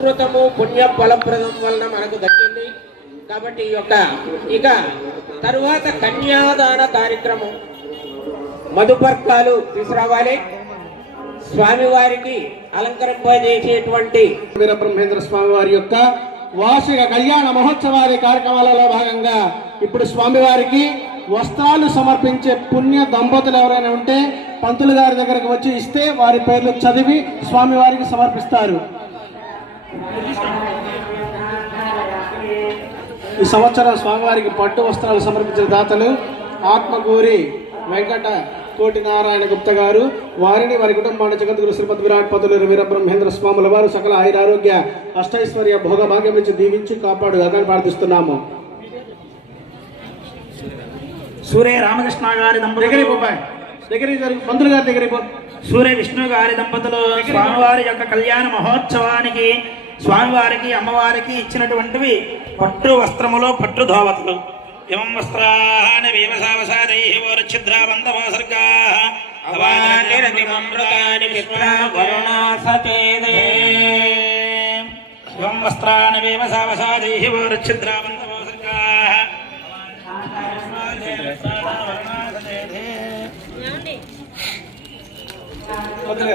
అమృతము పుణ్య ఫలప్రదం వలన మనకు దక్కింది. కాబట్టి ఈ యొక్క ఇక తరువాత కన్యాదాన కార్యక్రమం. మధుపర్కాలు తీసుకురావాలి. స్వామివారికి అలంకరింపజేసేటువంటి వీర బ్రహ్మేంద్ర స్వామి వారి యొక్క వార్షిక కళ్యాణ మహోత్సవాది కార్యక్రమాలలో భాగంగా ఇప్పుడు స్వామివారికి వస్త్రాలు సమర్పించే పుణ్య దంపతులు ఎవరైనా ఉంటే పంతులు గారి దగ్గరకు వచ్చి ఇస్తే వారి పేర్లు చదివి స్వామివారికి సమర్పిస్తారు. ఈ సంవత్సరం స్వామివారికి పట్టు వస్త్రాలు సమర్పించిన దాతలు ఆత్మకూరి వెంకట కోటి నారాయణ గుప్త గారు వారిని వారి కుటుంబాన్ని జగద్గురు శ్రీమద్ విరాట్ పదులు వీర బ్రహ్మేంద్ర స్వాముల వారు సకల ఆయురారోగ్య అష్టైశ్వర్య భోగ భాగ్యం నుంచి దీవించి కాపాడు అదని ప్రార్థిస్తున్నాము. సూర్య రామకృష్ణ గారి దగ్గరికి దంపతులు పోపాయ్ దగ్గరికి పంతులు గారి దగ్గరికి పో. సూర్య విష్ణు గారి దంపతులు స్వామివారి యొక్క కళ్యాణ మహోత్సవానికి స్వామివారికి అమ్మవారికి ఇచ్చినటువంటివి పట్టు వస్త్రములో పట్టు ధోవతులు. ఇవం వస్త్రాన్ని భీమసావసాదై ఓరఛిద్రావంతమోసర్గా అవానిరతిమమృతాని మిత్రా వరుణా సచేదే. ఇవం వస్త్రాన్ని భీమసావసాదై ఓరఛిద్రావంతమోసర్గా పంతులు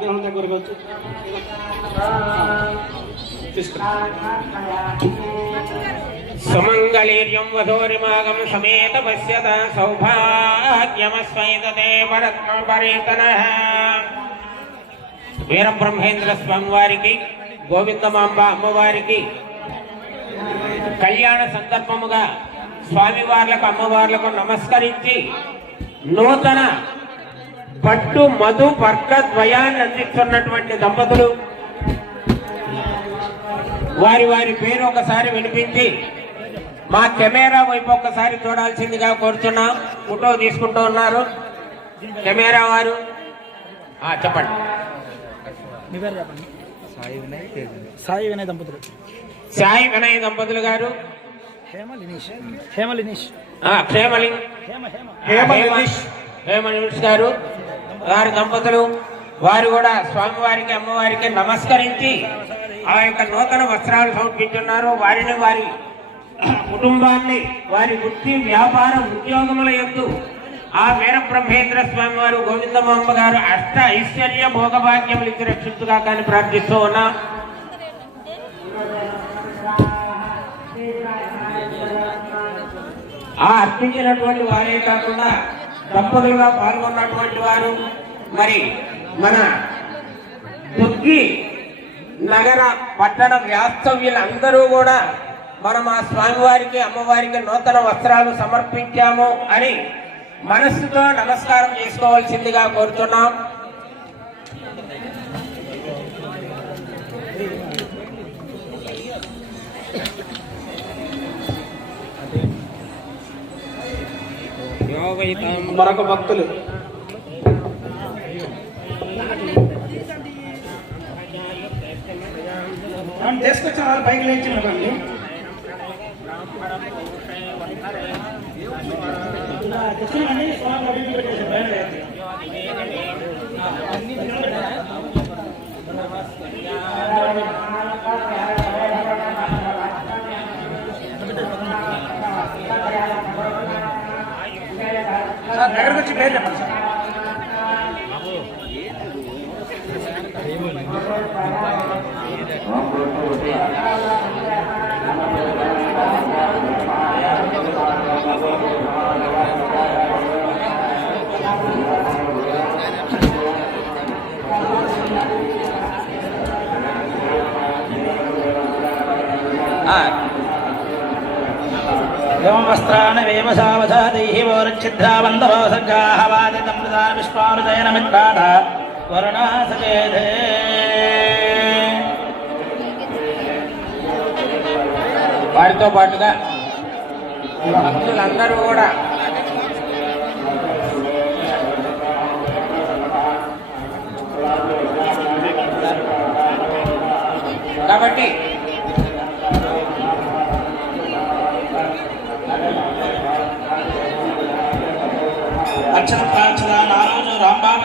విగ్రహం దగ్గరకు వచ్చి. తీసుకురా సుమంగళీర్యం వధోరిమాగం సమేత పశ్యత సౌభాగ్యమస్వైతదే వీరబ్రహ్మేంద్ర స్వామి వారికి గోవిందమాంబ అమ్మవారికి కళ్యాణ సందర్భముగా స్వామివార్లకు అమ్మవార్లకు నమస్కరించి నూతన పట్టు మధు వర్గ ద్వయాన్ని అందిస్తున్నటువంటి దంపతులు. వారి వారి పేరు ఒకసారి వినిపించి మా కెమెరా వైపు ఒకసారి చూడాల్సిందిగా కోరుతున్నాం. ఫోటో తీసుకుంటూ ఉన్నారు. కెమెరా వారు. ఆ, చెప్పండి. సాయి వినయ్ దంపతులు. సాయి వినయ్ దంపతులు గారు. హేమ లినీష్. హేమ లినీష్. ఆ, క్షేమలింగ్ గారు వారి దంపతులు వారు కూడా స్వామివారికి అమ్మవారికి నమస్కరించి ఆ యొక్క నూతన వస్త్రాలు సమర్పించున్నారు. వారిని వారి కుటుంబాన్ని వారి వృత్తి వ్యాపార ఉద్యోగముల ఎందు ఆ వీరబ్రహ్మేంద్ర స్వామి వారు గోవిందమ్మ గారు అష్ట ఐశ్వర్య భోగభాగ్యములు ఇచ్చి రక్షించుగా కానీ ప్రార్థిస్తూ ఉన్నా. ఆ అర్పించినటువంటి వారే కాకుండా దంపతులుగా పాల్గొన్నటువంటి వారు. మరి మన దుగ్గి నగర పట్టణ వ్యాస్తవ్యులందరూ కూడా మనం ఆ స్వామివారికి అమ్మవారికి నూతన వస్త్రాలు సమర్పించాము అని మనస్సుతో నమస్కారం చేసుకోవాల్సిందిగా కోరుతున్నాం. మరొక భక్తులు. తీసుకొచ్చిన వాళ్ళు పైకి లేచి నిలబడండి. దగ్గరకు వచ్చి పేరు చెప్పండి సార్. వస్త్రాన్ని సమవస్త్రాణవేవ వారితో పాటుగా భక్తులందరూ కూడా కాబట్టి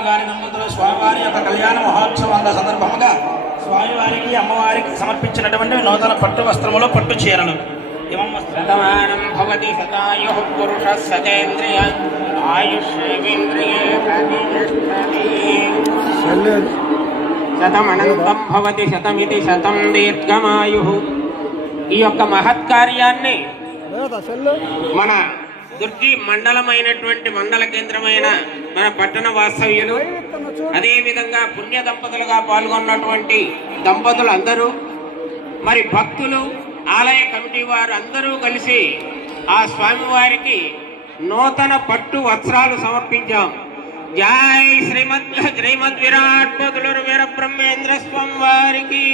గారి దంపతులు స్వామివారి యొక్క కళ్యాణ మహోత్సవాల సందర్భంగా స్వామివారికి అమ్మవారికి సమర్పించినటువంటి నూతన పట్టు వస్త్రములు పట్టు చీరలు. ఇమం భవతి పురుష సతేంద్రియ శతమనంతం భవతి శతమితి శతం దీర్ఘమాయు. ఈ యొక్క మహత్కార్యాన్ని మన దుర్గి మండలమైనటువంటి మండల కేంద్రమైన మన పట్టణ వాస్తవ్యులు అదేవిధంగా పుణ్య దంపతులుగా పాల్గొన్నటువంటి దంపతులు అందరూ మరి భక్తులు ఆలయ కమిటీ వారు అందరూ కలిసి ఆ స్వామివారికి నూతన పట్టు వస్త్రాలు సమర్పించాం. జై శ్రీమద్ శ్రీమద్ విరాట్ బదులరు వీర బ్రహ్మేంద్ర స్వామి వారికి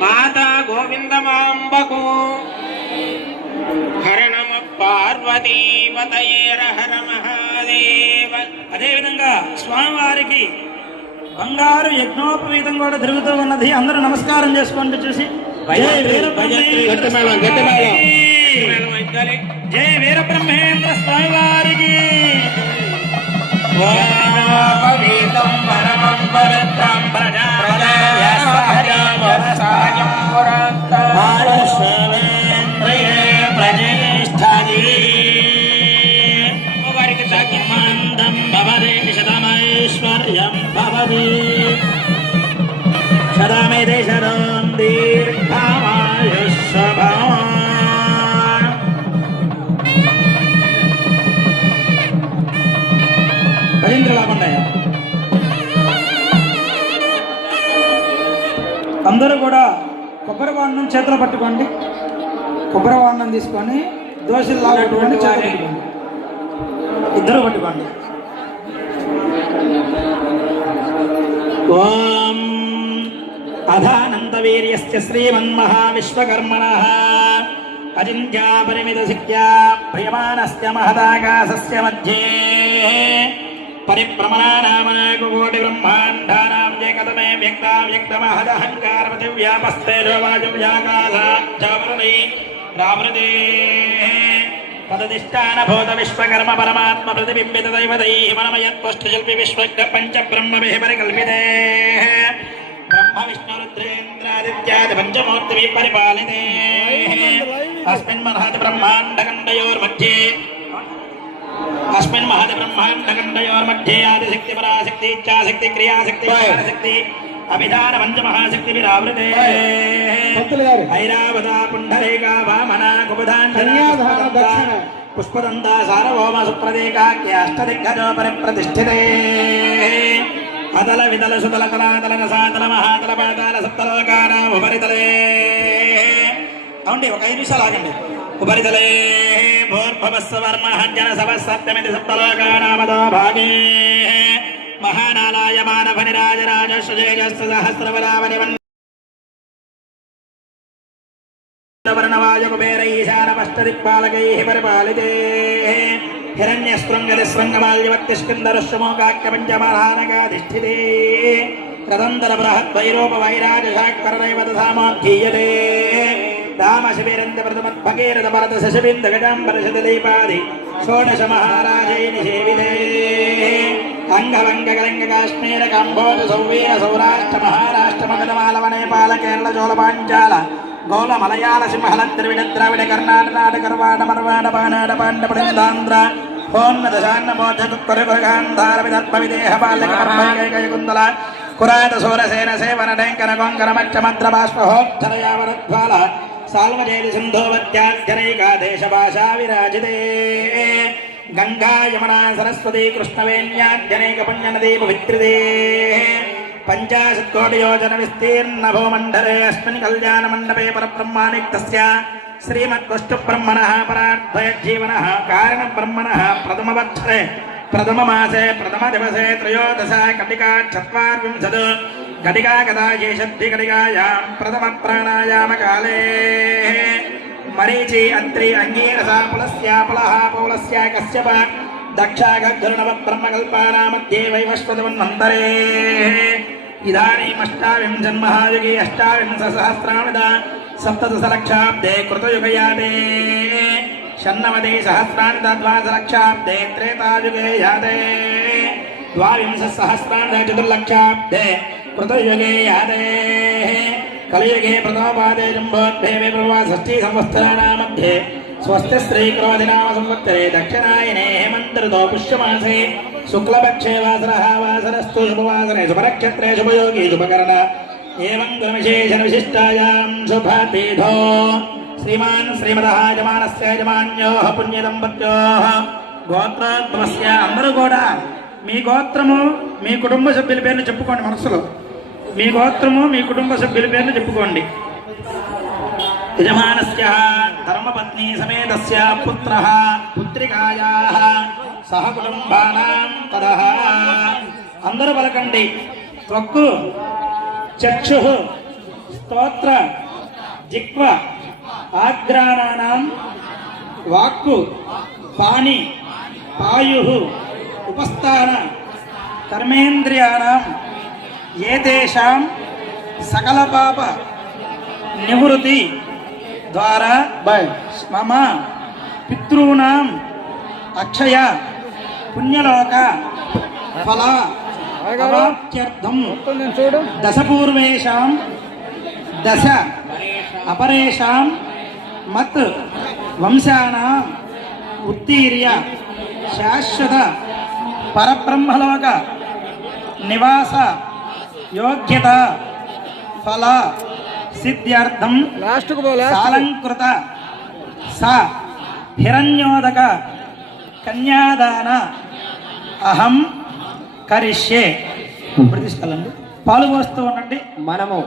మాతా గోవిందమాంబకు. హరణ మహాదేవ. అదేవిధంగా స్వామివారికి బంగారు యజ్ఞోపవీతం కూడా తిరుగుతూ ఉన్నది. అందరూ నమస్కారం చేసుకోండి చూసి. జై వీరబ్రహ్మేంద్ర గట్టి మేళం, శతమైశ్వర్యం భవతి శతమితి శతం దీర్ఘమాయుష్యభా భజంత్రులు లేకుండా అందరూ కూడా కొబ్బరి వాడినం చేతిలో పట్టుకోండి. కొబ్బరి వాడినం తీసుకొని దోశలు లాగొట్టుకోండి చేతిలో ఇద్దరు పట్టుకోండి. ఓం. అధానంత వీర్యస్య శ్రీమన్మహావిశ్వకర్మణ అజింత్యా పరిమిత శక్త్యా ప్రియమానస్య మహదాకాశస్య మధ్యే పరిభ్రమణానామనాకోటి బ్రహ్మాండానాం ఏకతమే వ్యక్తా వ్యక్తమహదహంకార పృథివ్యాపస్తే వాయువ్యాకాశావృణై तदधिष्ठानभूत विश्वकर्म परमात्म प्रतिबिंबित दैवतैः मनमयत्वष्टशिल्पि विश्वज्ञ पञ्चब्रह्मभिः परिकल्पितेः ब्रह्म विष्णुरुद्रेन्द्रादित्यादि पञ्चमूर्तिभिः परिपालितेः अस्मिन् महत् ब्रह्माण्डखण्डयोर्मध्ये अस्मिन् महत् ब्रह्माण्डखण्डयोर्मध्ये आदिशक्तिपराशक्ति इच्छाशक्ति क्रियाशक्ति शक्ति అభిధాన పంచ మహాశక్తి విరావృతే ఐరావతా పుండరేకా అదల విదల సుతల కళాతల రసాతల మహాతల పాతాల సప్తలోకానా ఉపరితలే అవండి ఒక ఐదు నిమిషాలు ఆగండి. ఉపరితలే భూర్భవస్వర్మ హంజన సవస్సప్తమితి సప్తలోకానామదో భాగే. మహానాలాయ మానవ నిరాజరాజ సుజేజస్సు సహస్రవరావని వర్ణవాయ కుబేర ఈశానపష్టదిక్పాలకైः పరిపాలితే హిరణ్యశృంగలిశృంగమాల్యవత్తిష్కిందరశ్రమోకాఖ్యపంచమహానగాధిష్ఠితే రతంతర బృహద్వైరూపవైరాజశాకరణైవ తథామోద్ధీయతే రామశిబిరందమృతమద్భగీరథ భరత శశబింద కంభోజ సౌవీర సౌరాష్ట్ర మహారాష్ట్ర మగధమాలవ నేపాల కేరళ చోళపాంచాల గోల మలయాళ సింహళ ద్రవిడ ద్రావిడ కర్ణాటక నాట కర్వాడ మర్వాడ పానాడ పాండ పడిందాంధ్ర హోన్నత శాన్న బోధ దుఃఖరి విదర్భ విదేహ బాల్య కుందల కురాత సూరసేన సేవన డెంకర కొంకర మచ్చ మంత్ర బాష్పహోక్షరయావరధ్వాల సాల్వజేది సింధోవత్యాధ్యనైకా దేశ భాషా విరాజితే గంగా యమునా సరస్వతి కృష్ణవేణ్యాధ్యనైక పుణ్యనదీ పవిత్రిదే పంచాశత్కోటియోజన విస్తీర్ణ భూమండలే అస్మిన్ కళ్యాణ మండపే పరబ్రహ్మానిక్తస్య శ్రీమద్వస్తు బ్రహ్మణ పరాద్వయ జీవన కారణ బ్రహ్మణ ప్రథమ ప్రథమ మాసే ప్రథమ దివసే త్రయోదశ కటికా చత్వార్వింశత్ కటికా కథా శేషద్ది కటికాయాం ప్రథమ ప్రాణాయామ కాలే మరీచి అత్రి అంగీరసా పులస్యా పులహ పౌలస్యా కశ్యప దక్షాగర్ధరుణవ బ్రహ్మకల్పానామధ్యే వైవస్వతవన్వంతరే ఇదానీమష్టావింశన్మహాయుగే అష్టావింశసహస్రామిద సప్తదశలక్షాబ్దే కృతయుగయాదే షణ్ణవదే సహస్రాణి ద్వాదశలక్షాబ్దే త్రేతాయుగే యాదే ద్వావింశ సహస్రాణి చతుర్లక్షాబ్దే కృతయుగే యాదే కలియుగే ప్రతాపాదే జంబోద్భేమి ప్రభా షష్ఠీ సంవత్సరానామధ్యే స్వస్తి సంవత్సరే దక్షిణాయనే హేమంతరితో పుష్యమాసే శుక్లపక్షే వాసర వాసరస్తు శుభవాసరే శుభనక్షత్రే శుభయోగి శుభకరణ ఏం గుణవిశేష విశిష్టాయాం శుభపీఠో శ్రీమాన్ శ్రీమదహాజమానస్య యజమాన్యో పుణ్యదంపత్యో గోత్రోద్భవస్య అందరూ కూడా మీ గోత్రము మీ కుటుంబ సభ్యుల పేర్లు చెప్పుకోండి మనసులో. మీ గోత్రము మీ కుటుంబ సభ్యుల పేర్లు చెప్పుకోండి. యజమానస్య ధర్మపత్ని సమేతస్య పుత్ర పుత్రికాయా సహ కుటుంబానాం తదః అందరూ పలకండి. త్వక్కు చక్షు స్తోత్ర జిక్వ ఆగ్రాణానాం వాక్కు పాణి పాయు ఉపస్థాన కర్మేంద్రియాణం ఏతేషాం సకల పాప నివృత్తి ద్వారా బాయ్. మమ పితॄణాం అక్షయ పుణ్యలోక ఫల అవాప్త్యర్థం. దశపూర్వేషాం దశ అపరేషాం మత్ వంశానాం ఉత్తీర్య శాశ్వత పరబ్రహ్మలోక నివాస యోగ్యత ఫల సిద్ధ్యర్థం సాలంకృత స హిరణ్యోదక కన్యాదాన అహం కరిష్యే. ఇప్పుడు తీసుకెళ్ళండి పాలు పోస్తూ ఉండండి. మనము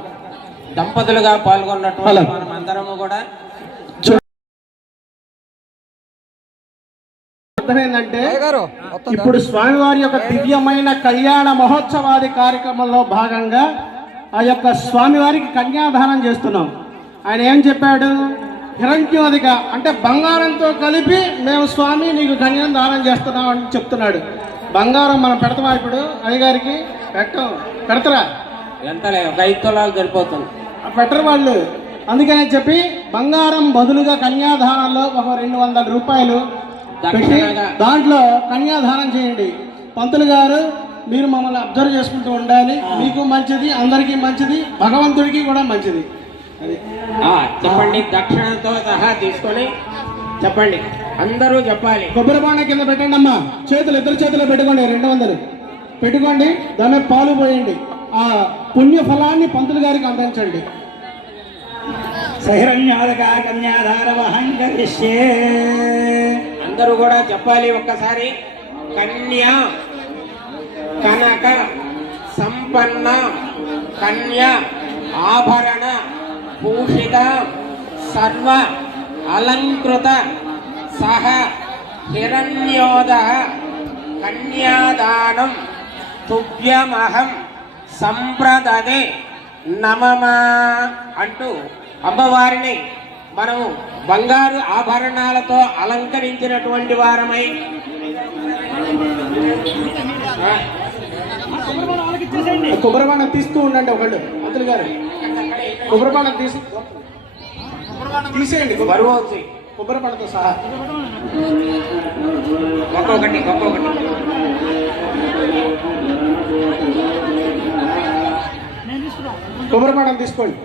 దంపతులుగా పాల్గొన్నటువంటి. మనం అందరము కూడా అర్థం ఏంటంటే ఇప్పుడు స్వామివారి యొక్క దివ్యమైన కళ్యాణ మహోత్సవాది కార్యక్రమంలో భాగంగా ఆ యొక్క స్వామివారికి కన్యాదానం చేస్తున్నాం. ఆయన ఏం చెప్పాడు? హిరణ్యోదిక అంటే బంగారంతో కలిపి మేము స్వామి నీకు కన్యాదానం చేస్తున్నాం అని చెప్తున్నాడు. బంగారం మనం పెడతామా ఇప్పుడు? అయ్యగారికి పెట్టం. పెడతారా? ఎంత లేదు. ఒక ఐదు తులాలు సరిపోతుంది. పెట్టరు వాళ్ళు. అందుకని చెప్పి బంగారం బదులుగా కన్యాదానంలో ఒక రెండు వందల రూపాయలు పెట్టి. దాంట్లో కన్యాదానం చేయండి. పంతులు గారు మీరు మమ్మల్ని అబ్జర్వ్ చేసుకుంటూ ఉండాలి. మీకు మంచిది అందరికీ మంచిది భగవంతుడికి కూడా మంచిది. చెప్పండి. దక్షిణతో సహా తీసుకొని చెప్పండి. అందరూ చెప్పాలి. కొబ్బరి బాండ కింద పెట్టండి అమ్మా. చేతులు ఇద్దరు చేతులు పెట్టుకోండి రెండు వందలు. పెట్టుకోండి దాని మీద పాలు పోయండి. ఆ పుణ్య ఫలాన్ని పంతులు గారికి అందించండి. సహిరణ్యోదక కన్యాధారవహం కరిష్యే. అందరూ కూడా చెప్పాలి ఒక్కసారి. కన్య కనక సంపన్న కన్య ఆభరణ భూషిత సర్వ అలంకృత సహ హిరణ్యోద కన్యాదానం తుభ్యమహం సంప్రదదే నమమా అంటూ అమ్మవారిని మనము బంగారు ఆభరణాలతో అలంకరించినటువంటి వారమై. బాండ తీస్తూ ఉండండి ఒకళ్ళు. పంతులు గారు. కొబ్బరి బాండ తీసి తీసేయండి బరువు బాండతో సహా. ఒక్కొక్కటి ఒక్కొక్కటి. కొబ్బరి బాండం తీసుకోండి.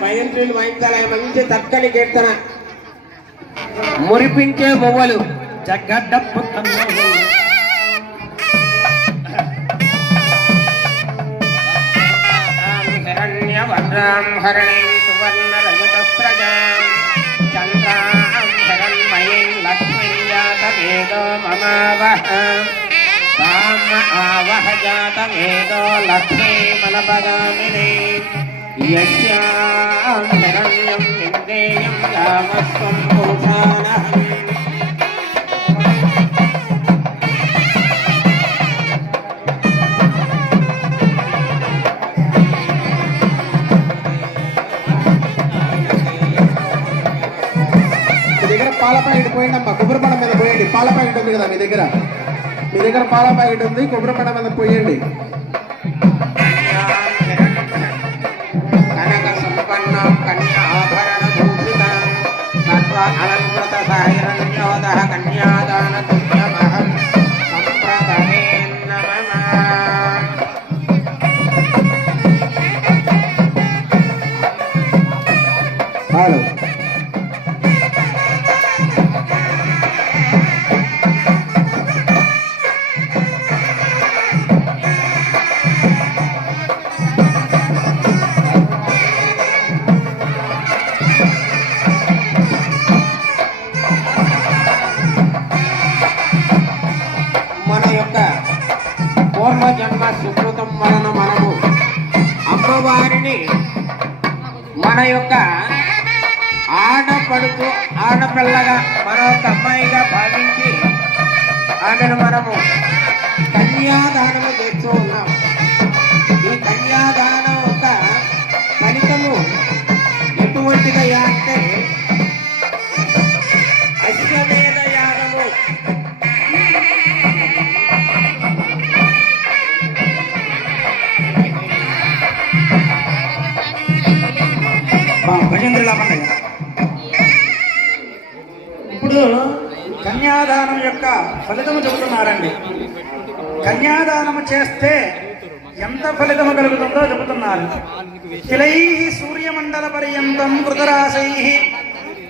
పైంట్రీలు వాయించాలి మంచి చక్కని కీర్తన. మురిపించే బొవ్వలు జగడప్పు హిరణ్యవర్ణాం హరణీం సువర్ణ రజతస్రజాం చంద్రాం హిరణ్మయీం లక్ష్మీం జాతవేదో మమావహ తామ ఆవహ జాతవేదో లక్ష్మీమనపగామిని యస్యాం హిరణ్యం విందేయం రామస్వం పురుషా పాల ప్యాకెట్ ఉంది కదా మీ దగ్గర మీ దగ్గర పాల ప్యాకెట్ ఉంది కొబ్బరి పండ మీద పోయండి కనక ఆమెను మనము ఫలితము చెబుతున్నారండి. కన్యాదానము చేస్తే ఎంత ఫలితము కలుగుతుందో చెబుతున్నారు. కిలై సూర్యమండల పర్యంతం కృతరాశై.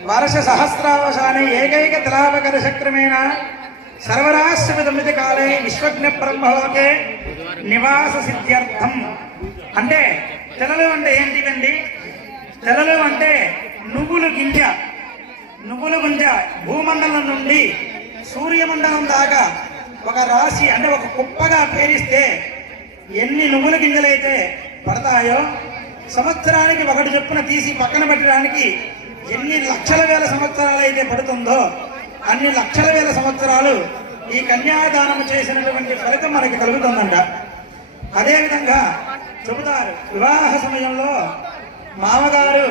వర్ష సహస్రావసానే ఏకైక తిలాపకర చక్రమేణ సర్వరాశ్రమితమితి కాలే విశ్వజ్ఞ బ్రహ్మలోకే నివాస సిద్ధ్యర్థం. అంటే తెలలు అంటే ఏంటిదండి? తెలలు అంటే నువ్వులు గింజ. నువ్వుల గింజ భూమండలం నుండి సూర్యమండలం దాకా ఒక రాశి అంటే ఒక కుప్పగా పేరిస్తే ఎన్ని నువ్వుల గింజలైతే పడతాయో సంవత్సరానికి ఒకటి చొప్పున తీసి పక్కన పెట్టడానికి ఎన్ని లక్షల వేల సంవత్సరాలు అయితే పడుతుందో అన్ని లక్షల వేల సంవత్సరాలు ఈ కన్యాదానం చేసినటువంటి ఫలితం మనకి కలుగుతుందంట. అదేవిధంగా చెబుతారు వివాహ సమయంలో మామగారు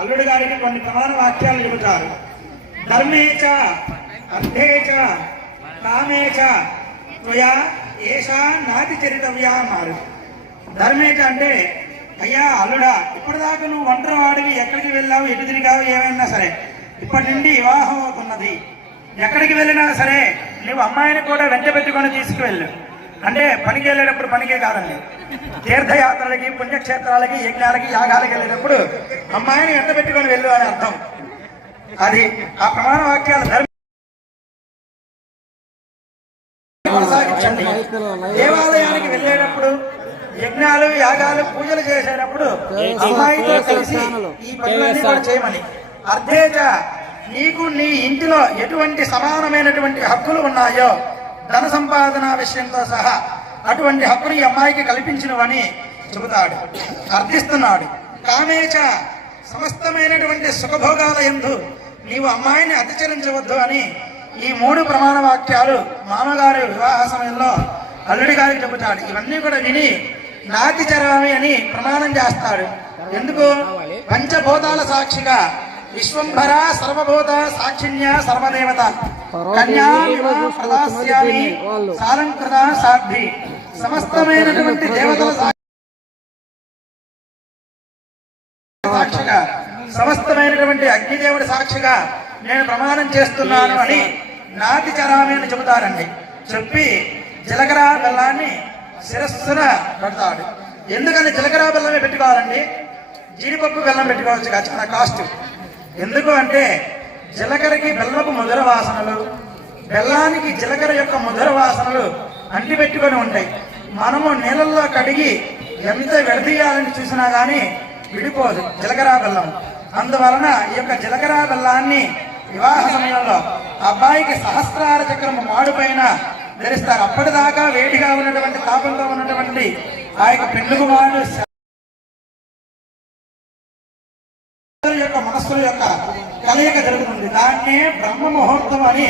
అల్లుడు గారికి కొన్ని ప్రమాణ వాక్యాలు చెబుతారు. ధర్మేచ అర్థేచ కామేచ త్వయా ఏషా నాటి చరితవ్యా మారు. ధర్మేచ అంటే అయ్యా అల్లుడా ఇప్పటిదాకా నువ్వు ఒంటరి వాడివి ఎక్కడికి వెళ్ళావు ఎటు తిరిగావు ఏమైనా సరే. ఇప్పటి నుండి వివాహం అవుతున్నది. ఎక్కడికి వెళ్ళినా సరే నువ్వు అమ్మాయిని కూడా వెంట పెట్టుకొని తీసుకువెళ్ళు. అంటే పనికి వెళ్ళేటప్పుడు పనికే కాదండి. తీర్థయాత్రలకి పుణ్యక్షేత్రాలకి యజ్ఞాలకి యాగాలకి వెళ్ళేటప్పుడు అమ్మాయిని వెంట పెట్టుకొని వెళ్ళు అని అర్థం. అది ఆ ప్రమాణ వాక్యాలు ధర్మ దేవాలయానికి వెళ్ళేటప్పుడు యజ్ఞాలు యాగాలు పూజలు చేసేటప్పుడు అమ్మాయితో కలిసి ఈ పనులన్నీ కూడా చేయమని. అర్ధేజ నీకు నీ ఇంటిలో ఎటువంటి సమానమైనటువంటి హక్కులు ఉన్నాయో ధన సంపాదన విషయంతో సహా అటువంటి హక్కులు ఈ అమ్మాయికి కల్పించినవని చెబుతాడు అర్థిస్తున్నాడు. కామేచ సమస్తమైనటువంటి సుఖభోగాల ఎందు నీవు అమ్మాయిని అతిచరించవద్దు అని ఈ మూడు ప్రమాణ వాక్యాలు మామగారు వివాహ సమయంలో అల్లుడి గారికి చెబుతాడు. ఇవన్నీ కూడా విని నాతి చరామి అని ప్రమాణం చేస్తాడు. ఎందుకు? పంచభూతాల సాక్షిగా. విశ్వంభర సర్వభూత సాక్షిణ్య సర్వదేవత. కన్యా ప్రదాస్యామి సాలంకృత సాధ్వి. సమస్తమైనటువంటి దేవతల సాక్షి సాక్షిగా. సమస్తమైనటువంటి అగ్నిదేవుడి సాక్షిగా నేను ప్రమాణం చేస్తున్నాను అని నాతి చరామి అని చెబుతారండి. చెప్పి జీలకర్ర బెల్లాన్ని శిరస్సున పెడతాడు. ఎందుకని జీలకర్ర బెల్లమే పెట్టుకోవాలండి? జీడిపప్పు బెల్లం పెట్టుకోవచ్చు కదా, చాలా కాస్ట్ ఎందుకు అంటే జీలకర్రకి బెల్లపు మధుర వాసనలు బెల్లానికి జీలకర్ర యొక్క మధుర వాసనలు అంటి పెట్టుకొని ఉంటాయి. మనము నీళ్ళల్లో కడిగి ఎంత విడదీయాలని చూసినా గానీ విడిపోదు జీలకర్ర బెల్లం. అందువలన ఈ యొక్క జీలకర్ర బెల్లాన్ని వివాహ సమయంలో అబ్బాయికి సహస్రార చక్రము మాడు పైన ధరిస్తారు. అప్పటిదాకా వేడిగా ఉన్నటువంటి తాపంతో ఉన్నటువంటి ఆ యొక్క పెండ్లు కుమారుడు యొక్క మనస్సుల యొక్క కలయిక జరుగుతుంది. దాన్నే బ్రహ్మ ముహూర్తం అని